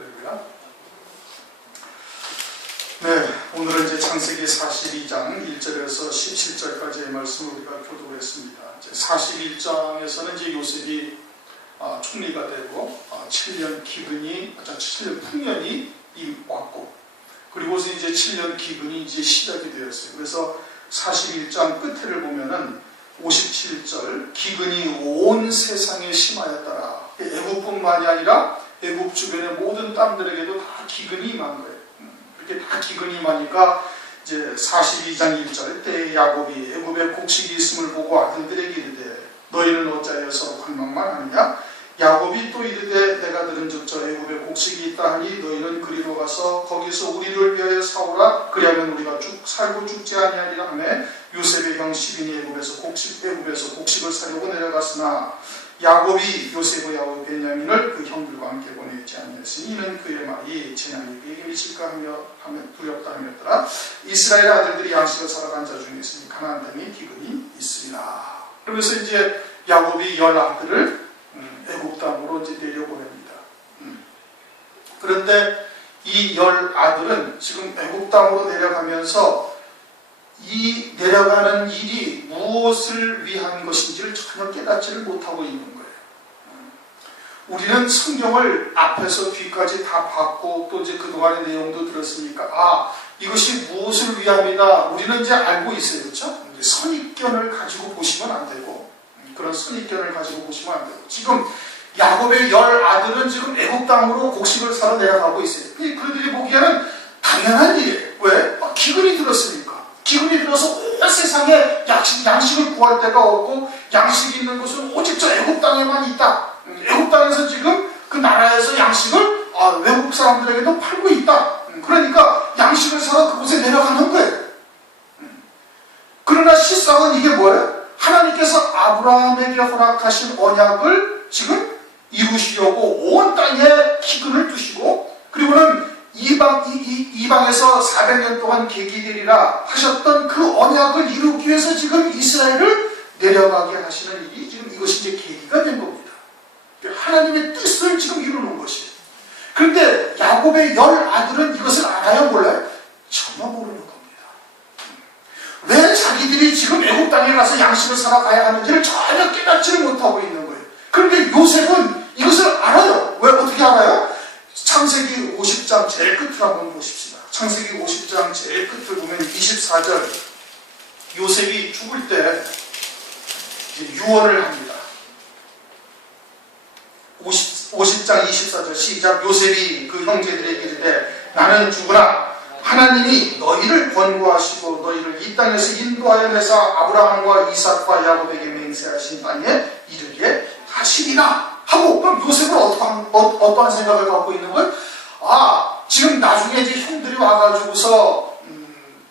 그러고요. 네, 오늘은 이제 창세기 42장 1절에서 17절까지의 말씀을 우리가 교독했습니다. 이제 41장에서는 이제 요셉이 총리가 되고 7년 풍년이 왔고, 그리고서 이제 7년 기근이 이제 시작이 되었어요. 그래서 41장 끝을 보면은 57절, 기근이 온 세상에 심하였더라. 애국뿐만이 아니라 애국 주변의 모든 땅들에게도 다 기근이 임한 거예요. 이렇게 다 기근이 임하니까 이제 42장 1절, 때 야곱이 애굽에 곡식이 있음을 보고 아들들에게 이르되 너희는 어찌하여 서로 관망만 하느냐? 야곱이 또 이르되 내가 들은즉 저 애굽에 곡식이 있다 하니 너희는 그리로 가서 거기서 우리를 위하여 사오라. 그리하면 우리가 살고 죽지 아니하리라 하며 요셉의 형 시빈이 애굽에서 곡식을 사려고 내려갔으나 야곱이 요셉의 아우 베냐민을 그 형들과 함께 보내지 아니했으니 이는 그의 말이 제냐민이 그에게 미칠까 하며 두렵다 하였더라. 이스라엘 아들들이 양식을 살아간 자 중에 있으니 가나안 땅에 기근이 있으리라. 그러면서 이제 야곱이 10아들을 애굽 땅으로 이제 내려보냅니다. 그런데 이 10아들은 지금 애굽 땅으로 내려가면서 이 내려가는 일이 무엇을 위한 것인지를 전혀 깨닫지를 못하고 있는 거예요. 우리는 성경을 앞에서 뒤까지 다 봤고 또 이제 그동안의 내용도 들었으니까 이것이 무엇을 위함이다 우리는 이제 알고 있어요. 그렇죠? 선입견을 가지고 보시면 안 되고, 그런 선입견을 가지고 보시면 안 되고, 지금 야곱의 10아들은 지금 애굽 땅으로 곡식을 사러 내려가고 있어요. 그들이 보기에는 당연한 일이에요. 왜? 기근이 들었으니까. 기근이 들어서 온 세상에 양식을 구할 데가 없고 양식이 있는 곳은 오직 저 애굽 땅에만 있다. 애굽 땅에서 지금 그 나라에서 양식을 외국 사람들에게도 팔고 있다. 그러니까 양식을 사러 그곳에 내려가는 거예요. 그러나 실상은 이게 뭐예요? 하나님께서 아브라함에게 허락하신 언약을 지금 이루시려고 온 땅에 기근을 두시고, 그리고는 이방에서 400년 동안 계기되리라 하셨던 그 언약을 이루기 위해서 지금 이스라엘을 내려가게 하시는 일이 지금 이것이 이제 계기가 된 겁니다. 하나님의 뜻을 지금 이루는 것이에요. 그런데 야곱의 10아들은 이것을 알아요, 몰라요? 전혀 모르는 겁니다. 왜 자기들이 지금 애굽 땅에 가서 양식을 사러 가야 하는지를 전혀 깨닫지를 못하고 있는 거예요. 그런데 요셉은 이것을 알아요. 왜? 어떻게 알아요? 창세기 50장 제일 끝을 한번 보십시다. 창세기 50장 제일 끝을 보면 24절, 요셉이 죽을 때 유언을 합니다. 50장 24절 시작. 요셉이 그 형제들에게 이르되 나는 죽으나 하나님이 너희를 권고하시고 너희를 이 땅에서 인도하여 내사 아브라함과 이삭과 야곱에게 맹세하신 땅에 이르게 하시리라 하고, 그럼 요셉은 어떠한 생각을 갖고 있는 거예요? 지금 나중에 이제 형들이 와가지고서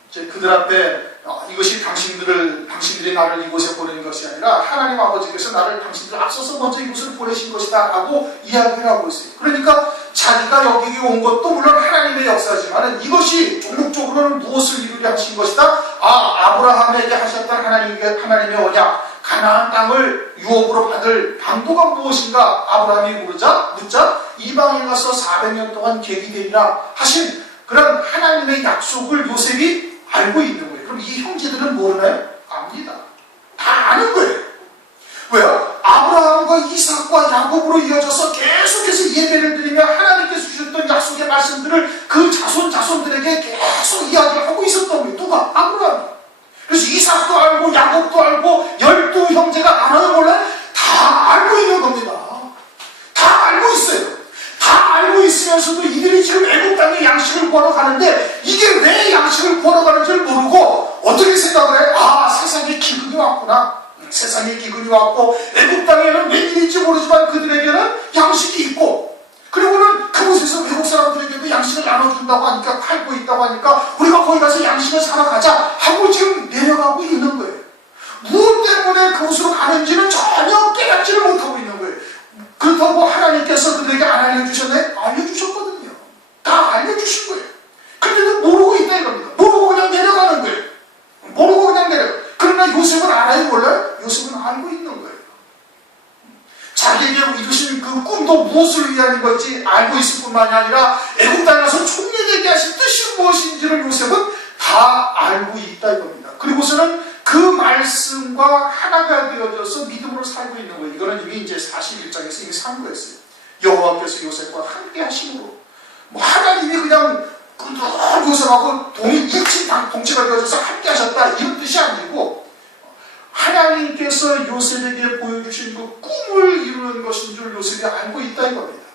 이제 그들 앞에 이것이 당신들이 나를 이곳에 보낸 것이 아니라 하나님 아버지께서 나를 당신들 앞서서 먼저 이곳을 보내신 것이다 라고 이야기를 하고 있어요. 그러니까 자기가 여기 온 것도 물론 하나님의 역사지만 이것이 종목적으로는 무엇을 이루려 하신 것이다? 아브라함에게 하셨던 하나님의 언약, 가나안 땅을 유업으로 받을 방도가 무엇인가 아브라함이 묻자 이방에 가서 400년 동안 계기되리라 하신 그런 하나님의 약속을 요셉이 알고 있는 거예요. 그럼 이 형제들은 모르나요? 압니다. 다 아는 거예요. 왜요? 아브라함과 이삭과 야곱으로 이어져서 계속해서 예배를 드리며 하나님께서 주셨던 약속의 말씀들을 그 자손들에게 계속 이야기하고 있었던 거예요. 누가? 아브라함이. 그래서 이삭도 알고 야곱도 알고 12형제가 알아요, 몰라요? 다 알고 있는 겁니다. 다 알고 있어요. 다 알고 있으면서도 이들이 지금 애굽 땅에 양식을 구하러 가는데 이게 왜 양식을 구하러 가는지를 모르고 어떻게 생각을 해? 세상에 기근이 왔구나. 세상에 기근이 왔고 애굽 땅에는 웬일인지 모르지만 그들에게는 양식이 있고, 그리고는 그곳에서 외국 사람들에게도 양식을 나눠준다고 하니까, 팔고 있다고 하니까 우리가 거기 가서 양식을 사러 가자 하고 지금 내려가고 있는 거예요. 무엇 때문에 그곳으로 가는지는 전혀 깨닫지를 못하고 있는 거예요. 그렇다고 하나님께서 그들에게 안 알려주셨나요? 알려주셨거든요. 다 알려주신 거예요. 근데도 모르고 있다 이겁니다. 모르고 그냥 내려가는 거예요. 모르고 그냥 내려가요. 그러나 요셉은 알아요, 몰라요? 요셉은 알고 있는 거예요. 자기에게 이루신 그 꿈도 무엇을 위한 건지 알고 있을 뿐만이 아니라 애굽 땅에 가서 총리되게 하신 뜻이 무엇인지를 요셉은 다 알고 있다 이겁니다. 그리고서는 그 말씀과 하나가 되어져서 믿음으로 살고 있는 거예요. 이거는 이미 이제 41장에서 이미 산 거였어요. 여호와께서 요셉과 함께 하심으로 하나님이 그냥 요셉하고 동체가 되어져서 함께 하셨다 이런 뜻이 아니고 하나님께서 요셉에게 보여주신 그 꿈을 이루는 것인 줄 요셉이 알고 있다 이겁니다.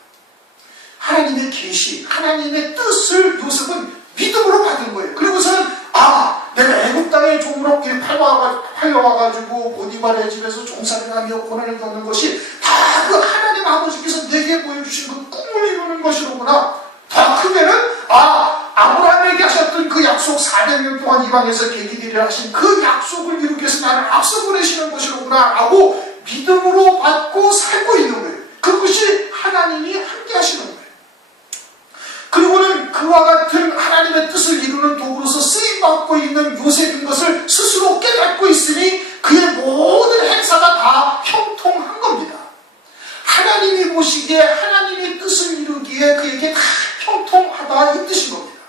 하나님의 계시, 하나님의 뜻을 요셉은 믿음으로 받은 거예요. 그리고서는 내가 애굽 땅에 종으로 팔려와가지고 보디발의 집에서 종살이하며 고난을 겪는 것이 다 그 하나님 아버지께서 내게 보여주신 그 꿈을 이루는 것이로구나. 더 크게는 아브라함에게 하셨던 그 약속 400년 동안 이방에서 계기되리라 하신 그 약속을 이루기 위해서 나를 앞서 보내시는 것이로구나 라고 믿음으로 받고 살고 있는 거예요. 그것이 하나님이 함께 하시는 거예요. 그리고는 그와 같은 하나님의 뜻을 이루는 도구로서 쓰임받고 있는 요셉인 것을 스스로 깨닫고 있으니 그의 모든 행사가 다 형통한 겁니다. 하나님이 보시기에 하나님의 뜻을 이루기에 그에게 다 형통하다 이 뜻인 겁니다.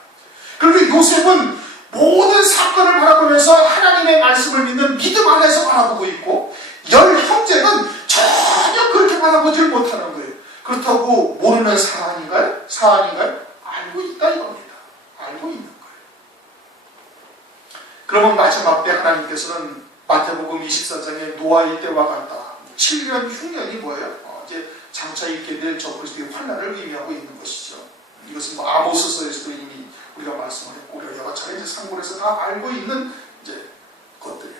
그리고 요셉은 모든 사건을 바라보면서 하나님의 말씀을 믿는 믿음 안에서 바라보고 있고 열 형제는 전혀 그렇게 바라보지 못하는 거예요. 그렇다고 모르는 사안인가요? 알고 있다 이겁니다. 알고 있는 거예요. 그러면 마지막 때 하나님께서는 마태복음 24장에 노아의 때와 같다. 7년 흉년이 뭐예요? 이제 장차 있게 될 적그리스도의 환난을 의미하고 있는 것이죠. 이것은 아모스서에서도 이미 우리가 말씀을 했고 우리가 여러 차례 이제 상고에서 다 알고 있는 이제 것들이에요.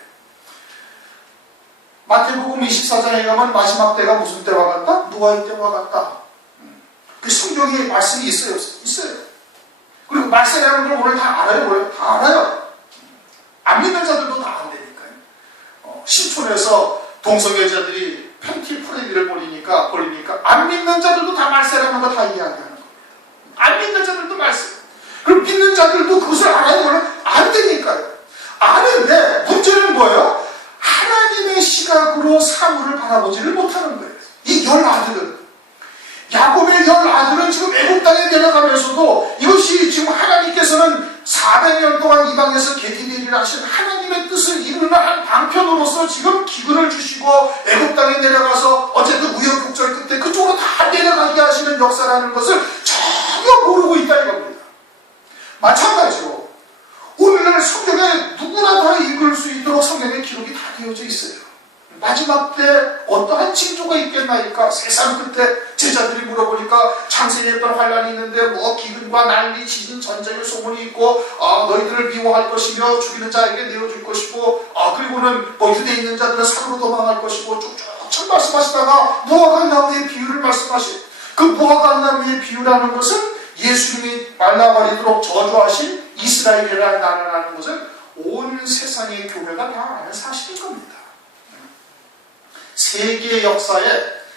마태복음 24장에 가면 마지막 때가 무슨 때와 같다? 노아의 때와 같다. 그 성경에 말씀이 있어요? 있어요. 그리고 말세라는 걸 오늘 다 알아요? 다 알아요. 안 믿는 자들도 다 안되니까요. 신촌에서 동성애자들이 팬티 프레디를 벌이니까 안 믿는 자들도 다 말세라는 거 다 이해하는 거예요. 안 믿는 자들도 말세. 그럼 믿는 자들도 그것을 알아요? 안 되니까요. 아는데 문제는 뭐예요? 하나님의 시각으로 사물을 바라보지를 못하는 거예요. 이 열 아들은 야곱의 열 아들은 지금 애굽 땅에 내려가면서도 이것이 지금 하나님께서는 400년 동안 이방에서 계기되리라 하신 하나님의 뜻을 이루는 한 방편으로서 지금 기근을 주시고 애굽 땅에 내려가서 어쨌든 우여곡절 끝에 그쪽으로 다 내려가게 하시는 역사라는 것을 전혀 모르고 있다 이겁니다. 마찬가지로 오늘날 성경에 누구나 다 읽을 수 있도록 성경에 기록이 다 되어져 있어요. 마지막 때 어떠한 징조가 있겠나이까? 세상 끝에 제자들이 물어보니까 창세기에 어떤 환란이 있는데 기근과 난리, 지진, 전쟁의 소문이 있고 너희들을 미워할 것이며 죽이는 자에게 내어줄 것이고 그리고는 유대에 있는 자들은 산으로 도망할 것이고 쭉쭉 말씀하시다가 무화과나무의 비유를 말씀하신 그 무화과나무의 비유라는 것은 예수님이 말라버리도록 저주하신 이스라엘이라는 나라라는 것은 온 세상의 교회가 다 아는 사실인 겁니다. 세계 역사에,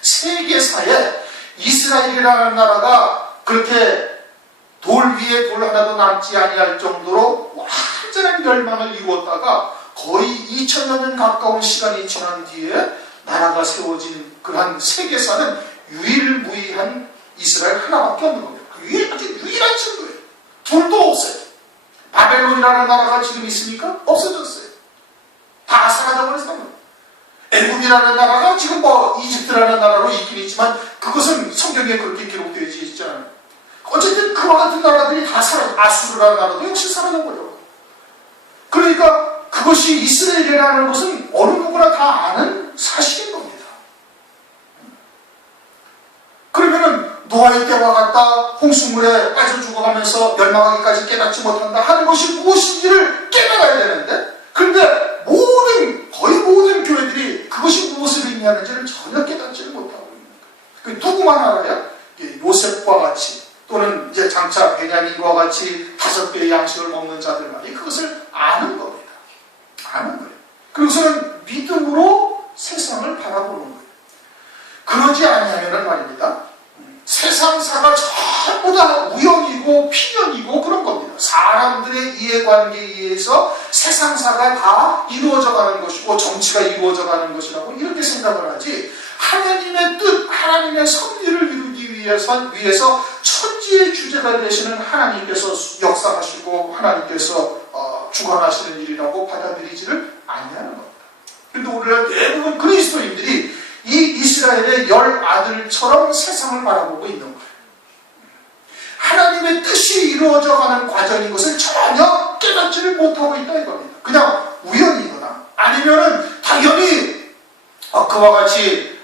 세계사에 이스라엘이라는 나라가 그렇게 돌 위에 돌 하나도 남지 아니할 정도로 완전한 멸망을 이루었다가 거의 2000여 년 가까운 시간이 지난 뒤에 나라가 세워진 그러한 세계사는 유일무이한 이스라엘 하나밖에 없는 겁니다. 아주 유일한 친구예요. 둘도 없어요. 바벨론이라는 나라가 지금 있습니까? 없어졌어요. 다 사라져버렸습니다. 애굽이라는 나라가 지금 이집트라는 나라로 있긴 있지만 그것은 성경에 그렇게 기록되어 있지 않아요. 어쨌든 그와 같은 나라들이 다 아수르라는 나라도 역시 사라져버려요. 그러니까 그것이 이스라엘이라는 것은 어느 누구나 다 아는 사실인 겁니다. 그러면은 노아의 때와 같다, 홍수물에 빠져 죽어가면서 멸망하기까지 깨닫지 못한다 하는 것이 무엇인지를 깨달아야 되는데, 그런데 거의 모든 교회들이 그것이 무엇을 의미하는지를 전혀 깨닫지를 못하고 있는 거예요. 누구만 알아요? 요셉과 같이 또는 이제 장차 베냐민과 같이 5배의 양식을 먹는 자들만이 그것을 아는 겁니다. 아는 거예요. 그것은 믿음으로 세상을 바라보는 거예요. 그러지 아니하면은 말입니다. 세상사가 전부 다 우연이고 필연이고 그런 겁니다. 사람들의 이해관계에 의해서 세상사가 다 이루어져 가는 것이고 정치가 이루어져 가는 것이라고 이렇게 생각을 하지, 하나님의 뜻, 하나님의 섭리를 이루기 위해서 천지의 주제가 되시는 하나님께서 역사하시고 하나님께서 주관하시는 일이라고 받아들이지를 아니하는 겁니다. 그런데 오늘날 대부분 그리스도인들이 이 이스라엘의 10아들처럼 세상을 바라보고 있는 거예요. 하나님의 뜻이 이루어져가는 과정인 것을 전혀 깨닫지를 못하고 있다 이겁니다. 그냥 우연이거나 아니면은 당연히 그와 같이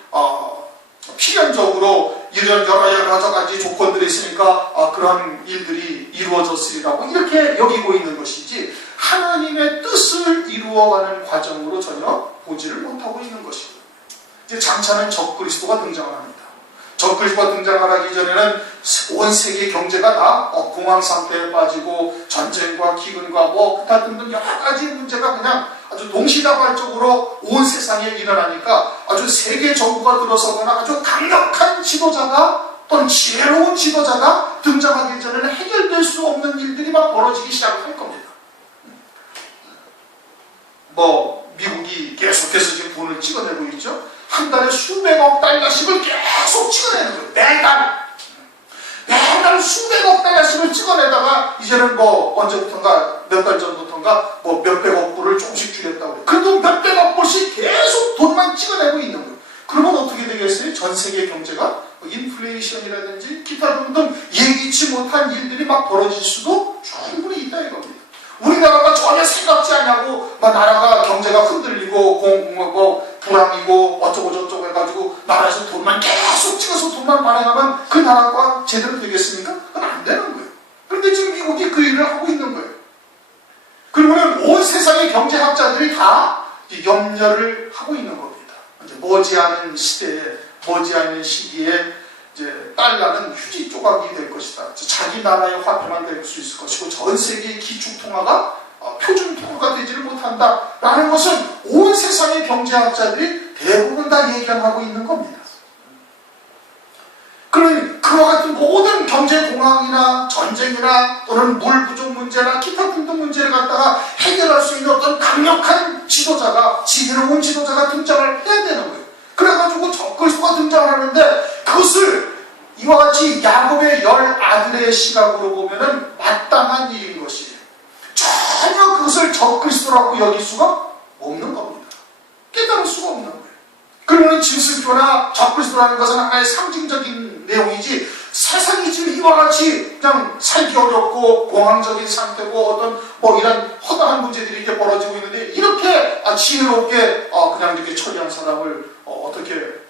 필연적으로 이런 여러 가지 조건들이 있으니까 그런 일들이 이루어졌으리라고 이렇게 여기고 있는 것이지 하나님의 뜻을 이루어가는 과정으로 전혀 보지를 못하고 있는 것이고, 이제 장차는 적그리스도가 등장합니다. 적그리스도가 등장하기 전에는 온 세계 경제가 다 공황 상태에 빠지고 전쟁과 기근과 등등 여러 가지 문제가 그냥 아주 동시다발적으로 온 세상에 일어나니까 아주 세계 정부가 들어서거나 아주 강력한 지도자가 또는 지혜로운 지도자가 등장하기 전에는 해결될 수 없는 일들이 막 벌어지기 시작할 겁니다. 미국이 계속해서 지금 돈을 찍어내고 있죠. 한 달에 수백억 달러씩을 계속 찍어내는 거예요. 매달 수백억 달러씩을 찍어내다가 이제는 언제부턴가 몇 달 전부턴가 몇백억 불을 조금씩 주겠다고 해요. 그래도 몇백억 불씩 계속 돈만 찍어내고 있는 거예요. 그러면 어떻게 되겠어요? 전 세계 경제가 인플레이션이라든지 기타 등등 예기치 못한 일들이 막 벌어질 수도 충분히 있다 이겁니다. 우리나라가 전혀 생각지 않냐고 나라가 경제가 흔들리고 불황이고 어쩌고 저쩌고 해가지고 나라에서 돈만 계속 찍어서 돈만 발행하면 그 나라가 제대로 되겠습니까? 그건 안 되는 거예요. 그런데 지금 미국이 그 일을 하고 있는 거예요. 그러면 온 세상의 경제학자들이 다 염려를 하고 있는 겁니다. 이제 머지않은 시대에, 머지않은 시기에 이제 달러는 휴지 조각이 될 것이다. 자기 나라의 화폐만 될 수 있을 것이고 전 세계의 기축통화가 표준 통화가 되지를 못한다 라는 것은 온 세상의 경제학자들이 대부분 다 예견하고 있는 겁니다. 그러니 그와 같은 모든 경제공황이나 전쟁이나 또는 물 부족 문제나 기타 등등 문제를 갖다가 해결할 수 있는 어떤 강력한 지도자가, 지혜로운 지도자가 등장을 해야 되는 거예요. 그래가지고 적그리스도가 등장을 하는데 그것을 이와 같이 야곱의 10아들의 시각으로 보면은 마땅한 일인 것이에요. 전혀 그것을 적그리스도라고 여길 수가 없는 겁니다. 깨달을 수가 없는 거예요. 그러면 짐승표나 적그리스도라는 것은 하나의 상징적인 내용이지 세상이 지금 이와 같이 그냥 살기 어렵고 공황적인 상태고 어떤 이런 허다한 문제들이 이렇게 벌어지고 있는데 이렇게 지혜롭게 그냥 이렇게 처리한 사람을 어떻게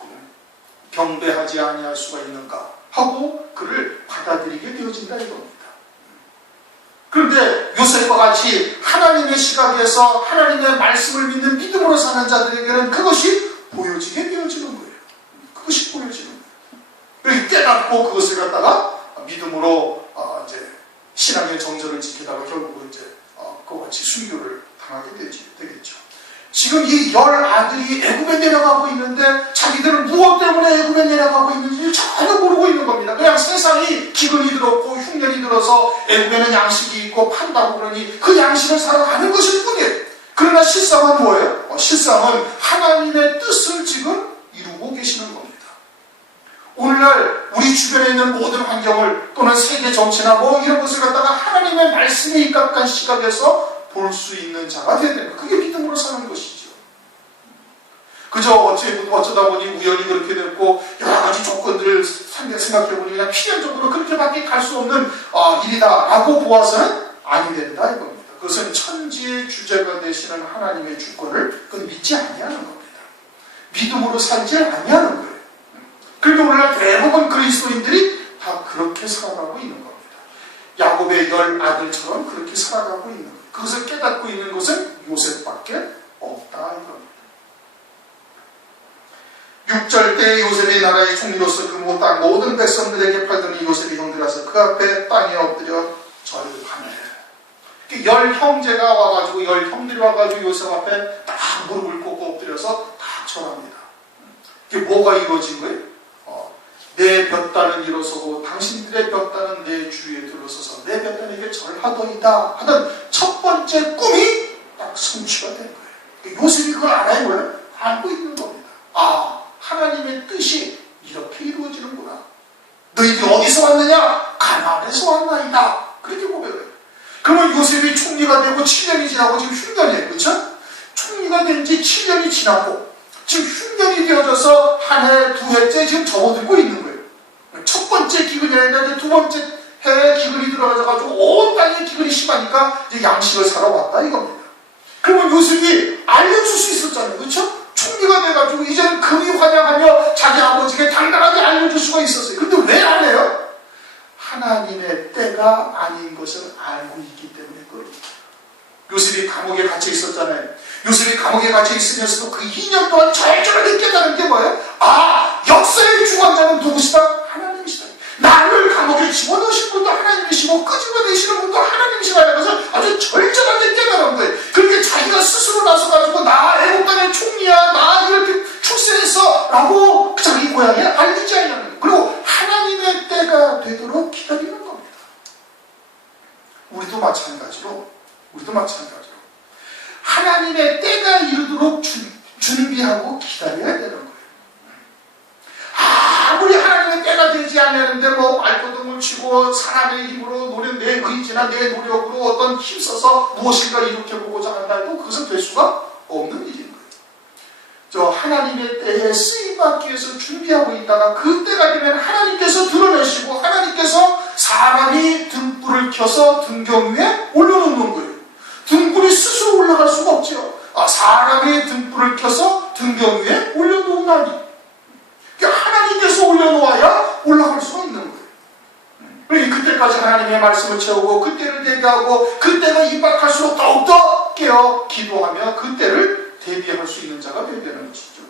경배하지 아니할 수가 있는가 하고 그를 받아들이게 되어진다 이겁니다. 그런데 요셉과 같이 하나님의 시각에서 하나님의 말씀을 믿는 믿음으로 사는 자들에게는 그것이 보여지게 되어지는 거예요. 그것이 보여지는 거예요. 깨닫고 그것을 갖다가 믿음으로 이제 신앙의 정절을 지키다가 결국은 이제 그와 같이 순교를 당하게 되겠죠. 지금 이 10아들이 애굽에 내려가고 있는데 자기들은 무엇 때문에 애굽에 내려가고 있는지 전혀 모르고 있는 겁니다. 그냥 세상이 기근이 들었고 흉년이 들어서 애굽에는 양식이 있고 판다고 그러니 그 양식을 사러 가는 것일 뿐이에요. 그러나 실상은 뭐예요? 실상은 하나님의 뜻을 지금 이루고 계시는 겁니다. 오늘날 우리 주변에 있는 모든 환경을 또는 세계 정치나 이런 것을 갖다가 하나님의 말씀에 입각한 시각에서 볼 수 있는 자가 되야 됩니다. 그게 믿음으로 사는 것이죠. 그저 어쩌다 보니 우연히 그렇게 됐고 여러 가지 조건들을 생각해보니 그냥 필연적으로 그렇게밖에 갈 수 없는 일이다라고 보아서는 아니 된다 이겁니다. 그것은 천지의 주제가 되시는 하나님의 주권을 믿지 아니하는 겁니다. 믿음으로 살지 아니하는 거예요. 그런데 오늘날 대부분 그리스도인들이 다 그렇게 살아가고 있는 겁니다. 야곱의 10아들처럼 그렇게 살아가고 있는 거예요. 그것을 깨닫고 있는 것은 요셉밖에 없다 이겁니다. 6절 때 요셉이 나라의 총리로서 그 모든 백성들에게 팔더니 요셉이 형들아서 그 앞에 땅에 엎드려 절하네. 10형제가 와가지고 10형들이 와가지고 요셉 앞에 딱 무릎을 꿇고 엎드려서 딱 절합니다. 이게 뭐가 이루어진 거예요? 내 볕단은 일어서고 당신들의 볕단은 내 주위에 들어서서 내 볕단에게 절하더이다 하던 첫 번째 꿈이 딱 성취가 된 거예요. 요셉이 그걸 알아요? 알고 있는 겁니다. 하나님의 뜻이 이렇게 이루어지는구나. 너희들이 어디서 왔느냐? 가나안에서 왔나이다. 그렇게 고백을 해요. 그러면 요셉이 총리가 되고 7년이 지나고 지금 흉년이에요. 그렇죠? 총리가 된 지 7년이 지났고 지금 흉년이 되어져서 한 해, 두 해째 지금 접어들고 있는 거예요. 첫 번째 기근이 아니라 두 번째 해에 기근이 들어가서 온 땅에 기근이 심하니까 이제 양식을 사러 왔다 이겁니다. 그러면 요셉이 알려줄 수 있었잖아요. 그렇죠? 총리가 돼가지고 이제는 금이 환영하며 자기 아버지에게 당당하게 알려줄 수가 있었어요. 근데 왜 안 해요? 하나님의 때가 아닌 것을 알고 있기 때문에 그럽니다. 요셉이 감옥에 갇혀 있었잖아요. 요셉이 감옥에 갇혀 있으면서도 그 2년 동안 절절하게 깨달은 게 뭐예요? 아, 역사의 주관자는 누구시다? 하나님이시다. 나를 감옥에 집어넣으신 분도 하나님이시고 끄집어내시는 분도 하나님이시라는 것을 아주 절절하게 깨달은 거예요. 그렇게 자기가 스스로 나서가지고 나 애국 땅의 총리야, 나 이렇게 출세했어 라고 자기 고향에 알리지 않냐는 거예요. 그리고 하나님의 때가 되도록 기다리는 겁니다. 우리도 마찬가지로 하나님의 때가 이르도록 준비하고 기다려야 되는 거예요. 아무리 하나님의 때가 되지 않았는데 뭐 발버둥을 치고 사람의 힘으로 내 의지나 내 노력으로 어떤 힘써서 무엇인가 일으켜보고자 한다 해도 그것은 될 수가 없는 일인 거예요. 저 하나님의 때에 쓰임받기 위해서 준비하고 있다가 그 때가 되면 하나님께서 드러내시고 하나님께서 사람이 등불을 켜서 등경 위에 올려놓는 거예요. 등불이 스스로 올라갈 수가 없죠. 사람이 등불을 켜서 등경 위에 올려놓으나니 하나님께서 올려놓아야 올라갈 수가 있는 거예요. 그때까지 하나님의 말씀을 채우고 그때를 대비하고 그때가 임박할수록 더욱더 깨어 기도하며 그때를 대비할 수 있는 자가 되야 되는 것이죠.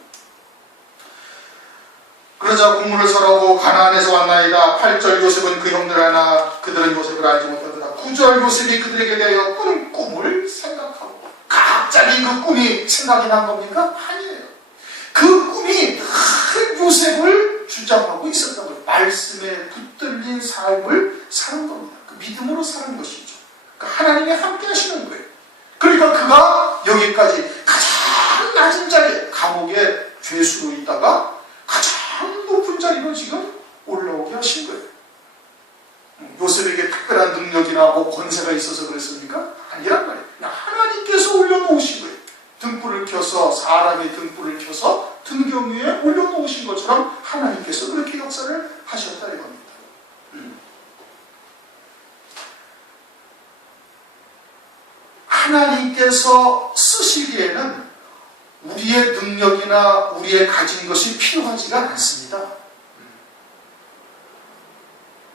그러자 국문을 설하고 가나안에서 왔나이다. 8절 요셉은 그 형들 하나 그들은 요셉을 알지 못하더라. 9절 요셉이 그들에게 대하여 꾼 꿈을 생각하고 갑자기 그 꿈이 생각이 난 겁니까? 아니에요. 그 꿈이 늘 요셉을 주장하고 있었던 거예요. 말씀에 붙들린 삶을 사는 겁니다. 그 믿음으로 사는 것이죠. 그러니까 하나님이 함께 하시는 거예요. 그러니까 그가 여기까지 가장 낮은 자리에 감옥에 죄수로 있다가 가장 높은 자리로 지금 올라오게 하신 거예요. 요셉에게 특별한 능력이나 뭐 권세가 있어서 그랬습니까? 아니란 말이에요. 그냥 하나님께서 올려놓으신 거예요. 등불을 켜서 사람의 등불을 켜서 등경 위에 올려놓으신 것처럼 하나님께서 그렇게 역사를 하셨다 이겁니다. 하나님께서 쓰시기에는 우리의 능력이나 우리의 가진 것이 필요하지가 않습니다.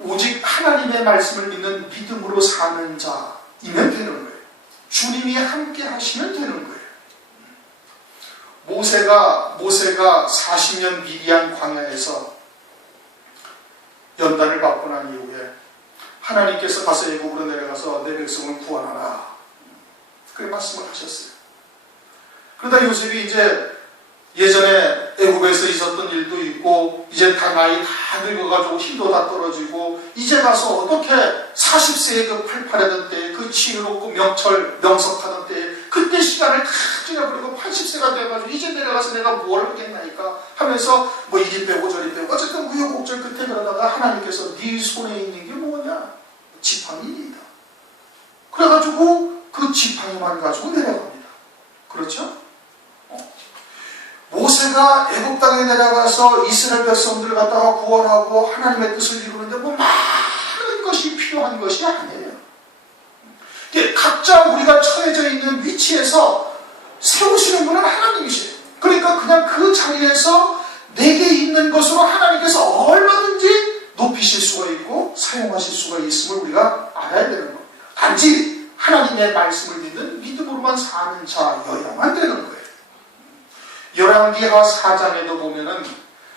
오직 하나님의 말씀을 믿는 믿음으로 사는 자이면 되는 거예요. 주님이 함께 하시면 되는 거예요. 모세가 40년 미디안 광야에서 연단을 받고 난 이후에 하나님께서 가서 애굽으로 내려가서 내 백성을 구원하라. 그렇게 말씀을 하셨어요. 그러다 요셉이 이제 예전에 애굽에서 있었던 일도 있고 이제 다 나이 다 늙어가지고 힘도 다 떨어지고 이제 가서 어떻게 40세에 그 팔팔하던 때에 그 지혜롭고 명석하던 때에 그때 시간을 다 지나버리고 80세가 돼가지고 이제 내려가서 내가 뭘 하겠나니까 하면서 뭐 이리 빼고 저리 빼고 어쨌든 우여곡절 끝에 그러다가 하나님께서 네 손에 있는 게 뭐냐? 지팡이이다. 그래가지고 그 지팡이만 가지고 내려갑니다. 그렇죠? 모세가 애국 땅에 내려가서 이스라엘 백성들을 갖다가 구원하고 하나님의 뜻을 이루는데 뭐 많은 것이 필요한 것이 아니에요. 각자 우리가 처해져 있는 위치에서 세우시는 분은 하나님이세요. 그러니까 그냥 그 자리에서 내게 있는 것으로 하나님께서 얼마든지 높이실 수가 있고 사용하실 수가 있음을 우리가 알아야 되는 겁니다. 단지 하나님의 말씀을 믿는 믿음으로만 사는 자여야만 되는 거예요. 열왕기하 4장에도 보면은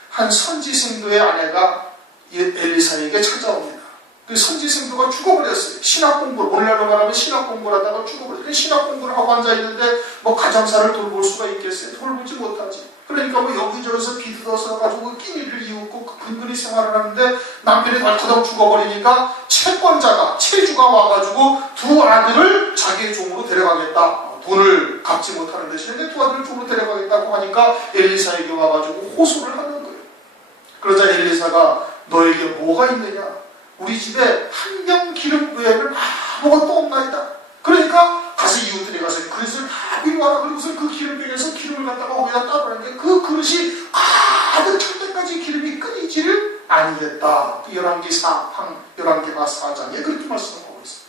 한 선지생도의 아내가 엘리사에게 찾아옵니다. 그 선지생도가 죽어버렸어요. 신학 공부를, 오늘날로 말하면 신학 공부를 하다가 죽어버렸어요. 신학 공부를 하고 앉아있는데 뭐 가정사를 돌볼 수가 있겠어요? 돌보지 못하지. 그러니까 뭐 여기저기서 비틀어서 가지고 끼니를 이웃고 근근히 생활을 하는데 남편이 덜커덕 죽어버리니까 채권자가, 채주가 와가지고 두 아들을 자기의 종으로 데려가겠다. 돈을 갚지 못하는 대신에 내 두 아들을 쪽으로 데려가겠다고 하니까 엘리사에게 와가지고 호소를 하는 거예요. 그러자 엘리사가 너에게 뭐가 있느냐? 우리 집에 한 병 기름 외에는 아무것도 없나이다. 그러니까 가서 이웃들이 가서 그릇을 다 빌려와라. 그리고서 그 기름병에서 기름을 갖다가 거기다 따르는데 그 그릇이 가득 찰 때까지 기름이 끊이지를 아니겠다. 열왕기가 4장에 그렇게 말씀하고 있어요.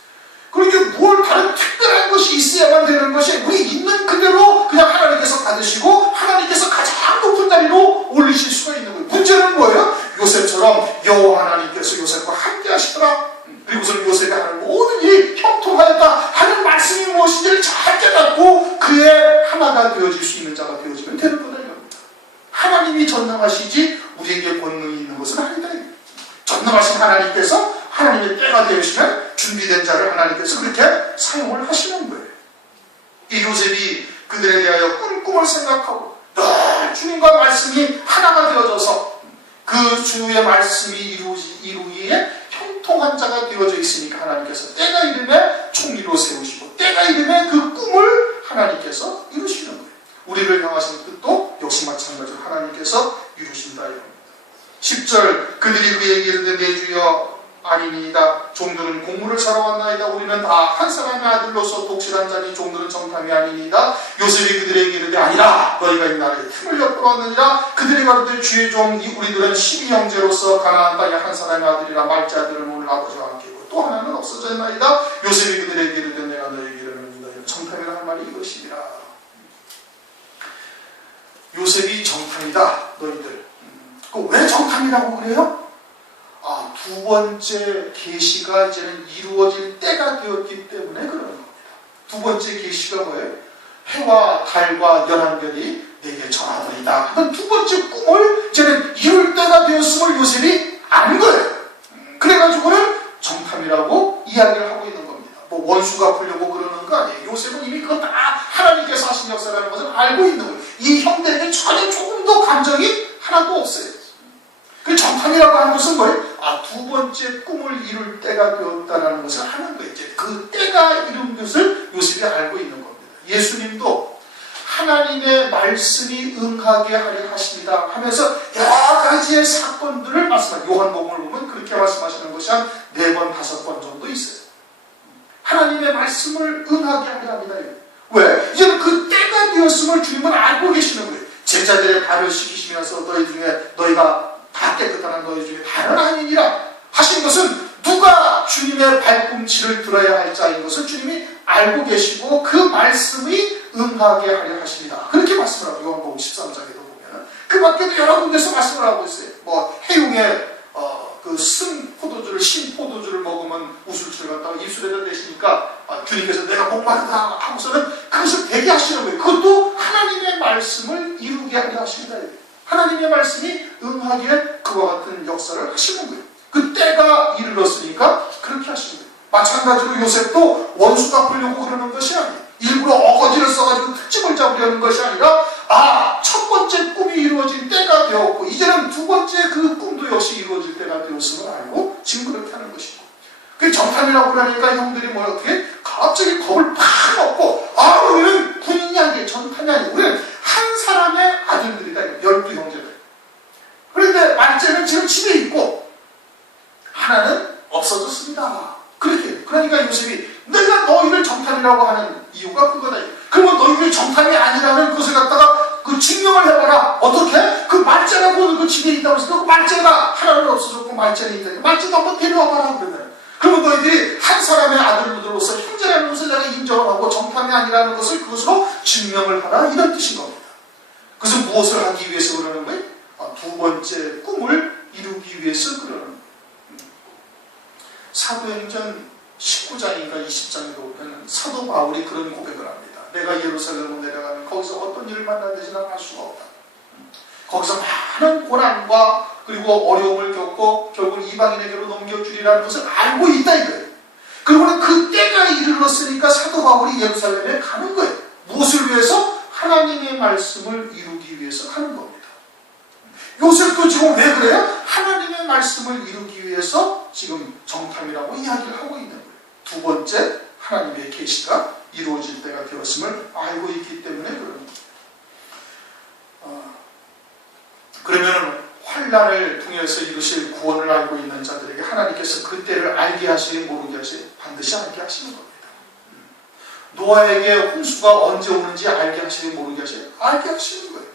그러니까 뭘 다른 특별한 것이 있어야만 되는 것이 우리 있는 그대로 그냥 하나님께서 받으시고 하나님께서 가장 높은 자리로 올리실 수가 있는 거예요. 문제는 뭐예요? 요셉처럼 여호와 하나님께서 요셉과 함께 하시더라. 그리고서 요셉이 하는 모든 일이 형통하였다 하는 말씀이 무엇인지를 잘 깨닫고 그의 하나가 되어질 수 있는 자가 되어지면 되는 거다 이겁니다. 하나님이 전능하시지 우리에게 권능이 있는 것은 아니다. 전능하신 하나님께서 하나님의 때가 되시면 준비된 자를 하나님께서 그렇게 사용을 하시는 거예요. 이 요셉이 그들에 대하여 꿈을 생각하고 늘 주님과 말씀이 하나가 되어져서 그 주의 말씀이 이루기에 형통한 자가 되어져 있으니까 하나님께서 때가 이름에 총리로 세우시고 때가 이름에 그 꿈을 하나님께서 이루시는 거예요. 우리를 향하신 뜻도 역시 마찬가지로 하나님께서 이루신다 이겁니다. 10절 그들이 그에게 이르되 내 주여 아니니이다. 종들은 공물을 사러 왔나이다. 우리는 다 한 사람의 아들로서 독실한 자니 종들은 정탐이 아니니이다. 요셉이 그들에게 이르되 아니라 너희가 이 나라에 틈을 엿보러 왔느니라. 그들이 가로되 주의 종 우리들은 12형제로서 가나안 땅의 한 사람의 아들이라 말째 아들은 오늘 아버지와 함께 있고 또 하나는 없어졌나이다. 요셉이 그들에게 이르되 내가 너희에게 이르는 너희는 정탐이라 할 말이 이것이니라. 요셉이 정탐이다 너희들. 왜 정탐이라고 그래요? 두 번째 계시가 이제는 이루어질 때가 되었기 때문에 그러는 겁니다. 두 번째 계시가 뭐예요? 해와 달과 열한별이 내게 전하더이다 하는 두 번째 꿈을 이제는 이룰 때가 되었음을 요셉이 아는 거예요. 그래가지고는 정탐이라고 이야기를 하고 있는 겁니다. 뭐 원수가 풀려고 그러는 거 아니에요. 요셉은 이미 그건 다 하나님께서 하신 역사라는 것을 알고 있는 거예요. 이 형들에게 전혀 조금도 감정이 하나도 없어요. 그 정탐이라고 하는 것은 뭐예요? 두 번째 꿈을 이룰 때가 되었다는 것을 하는 거예요. 이제 그 때가 이룬 것을 요셉이 알고 있는 겁니다. 예수님도 하나님의 말씀이 응하게 하려 하십니다 하면서 여러 가지의 사건들을 말씀하세요. 요한복음을 보면 그렇게 말씀하시는 것이 한 4번, 5번 정도 있어요. 하나님의 말씀을 응하게 하려 합니다. 왜? 이제는 그 때가 되었음을 주님은 알고 계시는 거예요. 제자들의 발을 씻기시면서 너희 중에 너희가 다 깨끗한 너희 중에 다른 아니니라 하신 것은 누가 주님의 발꿈치를 들어야 할 자인 것을 주님이 알고 계시고 그 말씀이 응하게 하려 하십니다. 그렇게 말씀을 하고 요한복음 13장에도 보면 그 밖에도 여러 군데서 말씀을 하고 있어요. 뭐 해용에 그 쓴 포도주를 신 포도주를 먹으면 우술초를 갖다가 입술에다 대시니까 주님께서 내가 목마르다 하고서는 그것을 되게 하시는 거예요. 그것도 하나님의 말씀을 이루게 하려 하십니다. 하나님의 말씀이 응하기에 그와 같은 역사를 하시는 거예요. 그 때가 이르렀으니까 그렇게 하시는 거예요. 마찬가지로 요셉도 원수가 풀려고 그러는 것이 아니에요. 일부러 어거지를 써가지고 특집을 잡으려는 것이 아니라 첫 번째 꿈이 이루어진 때가 되었고 이제는 두 번째 그 꿈도 역시 이루어질 때가 되었음을 알고 지금 그렇게 하는 것이고 그 정탐이라고 그러니까 형들이 어떻게 갑자기 겁을 팍 먹고 우리는 군인이 아니에요. 정탐이 아니에요. 우리는 한 사람의 아들들이다. 12형제들. 그런데 말째는 지금 집에 있고 하나는 없어졌습니다. 그렇게. 그러니까 요셉이 내가 너희를 정탐이라고 하는 이유가 그거다. 그러면 너희들이 정탐이 아니라는 것을 갖다가 그 증명을 해봐라. 어떻게? 그 말째라고 그 집에 있다고 해서 그 말째가 하나는 없어졌고 말째는 있다. 말째도 한번 데려와봐라. 그러면 너희들이 한 사람의 아들로서 형제라는 것을 내가 인정을 하고 정탐이 아니라는 것을 그것으로 증명을 하라. 이런 뜻인 겁니다. 그래서 무엇을 하기 위해서 그러는 거예요? 두 번째 꿈을 이루기 위해서 그러는 거예요. 사도행전 19장인가 20장에도 보면 사도 바울이 그런 고백을 합니다. 내가 예루살렘으로 내려가면 거기서 어떤 일을 만나는지 난 알 수가 없다. 거기서 많은 고난과 그리고 어려움을 겪고 결국 이방인에게로 넘겨주리라는 것을 알고 있다 이거예요. 그리고는 그 때가 이르렀으니까 사도 바울이 예루살렘에 가는 거예요. 무엇을 위해서? 하나님의 말씀을 이루기 위해서 하는 겁니다. 요셉도 지금 왜 그래요? 하나님의 말씀을 이루기 위해서 지금 정탐이라고 이야기를 하고 있는 거예요. 두 번째 하나님의 계시가 이루어질 때가 되었음을 알고 있기 때문에 그런 겁니다. 그러면 환난을 통해서 이루실 구원을 알고 있는 자들에게 하나님께서 그 때를 알게 하시니 모르게 하시니 반드시 알게 하시는 겁니다. 노아에게 홍수가 언제 오는지 알게 하시니 모르게 하시니 알게 하시는 거예요.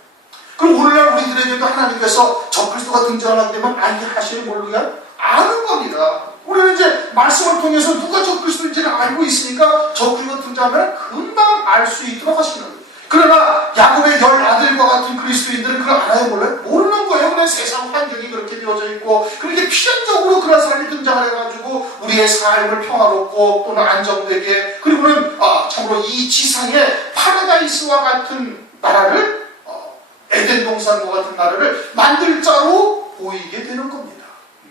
그럼 오늘날 우리들에게도 하나님께서 적그리스도가 등장하게 되면 알게 하시니 모르게 아는 겁니다. 우리는 이제 말씀을 통해서 누가 적그리스도인지를 알고 있으니까 적그리스도가 등장하면 금방 알 수 있도록 하시는 거예요. 그러나 야곱의 10아들과 같은 그리스도인들은 그걸 알아요 몰라요? 모르는 거예요. 그냥 세상 환경이 그렇게 되어져 있고 그렇게 필연적으로 그런 사람이 등장을 해가지고 우리의 삶을 평화롭고 또는 안정되게 그리고는 참으로 이 지상에 파라다이스와 같은 나라를 에덴 동산과 같은 나라를 만들 자로 보이게 되는 겁니다.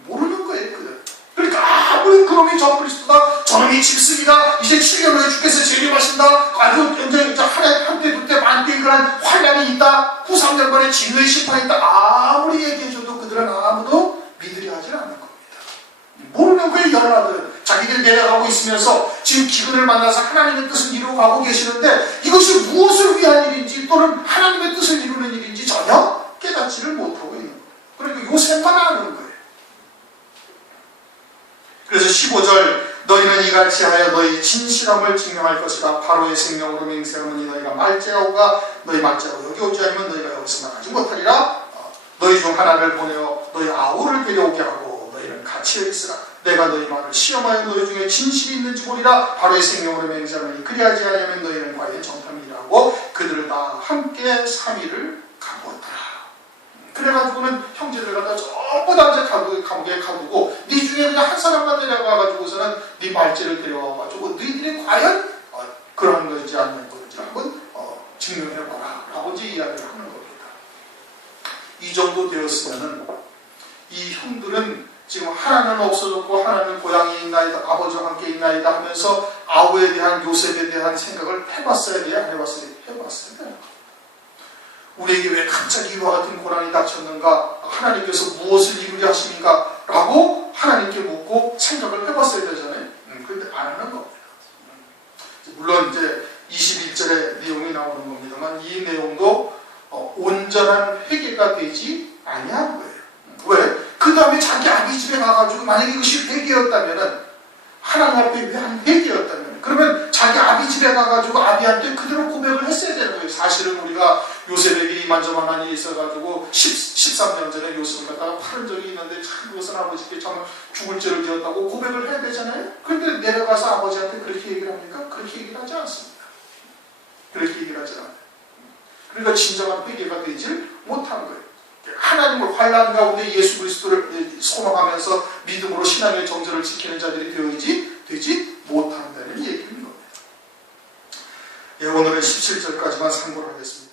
모르는 거예요. 그들. 그러니까 아무리 그놈이 적그리스도다 저놈이 짐승이다 이제 7년 후에 주께서 재림하신다 아주 굉장히 한때 그때 만대의 그런 환난이 있다 9-3년 만에 진노의 심판이 있다 아무리 얘기해줘도 그들은 아무도 믿으려 하지 않는 겁니다. 모르는 거예요. 연하들은 자기들이 내려가고 있으면서 지금 기근을 만나서 하나님의 뜻을 이루어가고 계시는데 이것이 무엇을 위한 일인지 또는 하나님의 뜻을 이루는 일인지 전혀 깨닫지를 못하고 있는 거예요. 그러니까 요셉만 아는 거예요. 그래서 15절 너희는 이같이 하여 너희 진실함을 증명할 것이다. 바로의 생명으로 맹세하노니 너희가 말죄하오가 너희 말죄하고 여기 오지 않으면 너희가 여기서 나가지 못하리라. 너희 중 하나를 보내어 너희 아우를 데려오게 하고 너희는 같이 있으라. 내가 너희 말을 시험하여 너희 중에 진실이 있는지 보리라. 바로의 생명으로 맹세하노니 그리하지 않으면 너희는 과연 정탐이라고 그들을 다 함께 3일을 가보았더라. 그래가지고는 형제들 갖다 전부 다 이제 감옥에 가두고 네 중에 그냥 한 사람만 데려가가지고서는 네 말죄를 데려와가지고 너희들이 과연 그런 거지 않는 건지 한번 증명해보라 라고 이제 이야기를 하는 겁니다. 이 정도 되었으면은 이 형들은 지금 하나는 없어졌고 하나는 고향에 있나이다 아버지와 함께 있나이다 하면서 아우에 대한 요셉에 대한 생각을 해봤어야 돼요? 안 해봤어야 돼요? 해봤어야 돼요. 우리에게 왜 갑자기 이와 같은 고난이 닥쳤는가? 하나님께서 무엇을 이루려 하십니까? 라고 하나님께 묻고 생각을 해봤어야 되잖아요. 그런데 안 하는 겁니다. 물론 이제 21절의 내용이 나오는 겁니다만 이 내용도 온전한 회개가 되지 아니한 거예요. 왜? 그 다음에 자기 아비 집에 가가지고 만약에 이것이 회개였다면은 하나님 앞에 왜 한 회개였다면 그러면 자기 아비 집에 가가지고 아비한테 그대로 고백을 했어야 되는 거예요. 사실은 우리가 요셉에게 이만저만한 일이 있어가지고 13년 전에 요셉을 갖다가 팔은 적이 있는데 참 그것은 아버지께 참 죽을 죄를 지었다고 고백을 해야 되잖아요. 그런데 내려가서 아버지한테 그렇게 얘기를 합니까? 그렇게 얘기를 하지 않습니다. 그렇게 얘기를 하지 않아요. 그러니까 진정한 회개가 되질 못한 거예요. 하나님을 환난 가운데 예수 그리스도를 소망하면서 믿음으로 신앙의 정절을 지키는 자들이 되지 못한다는 얘기입니다. 오늘은 17절까지만 참고를 하겠습니다.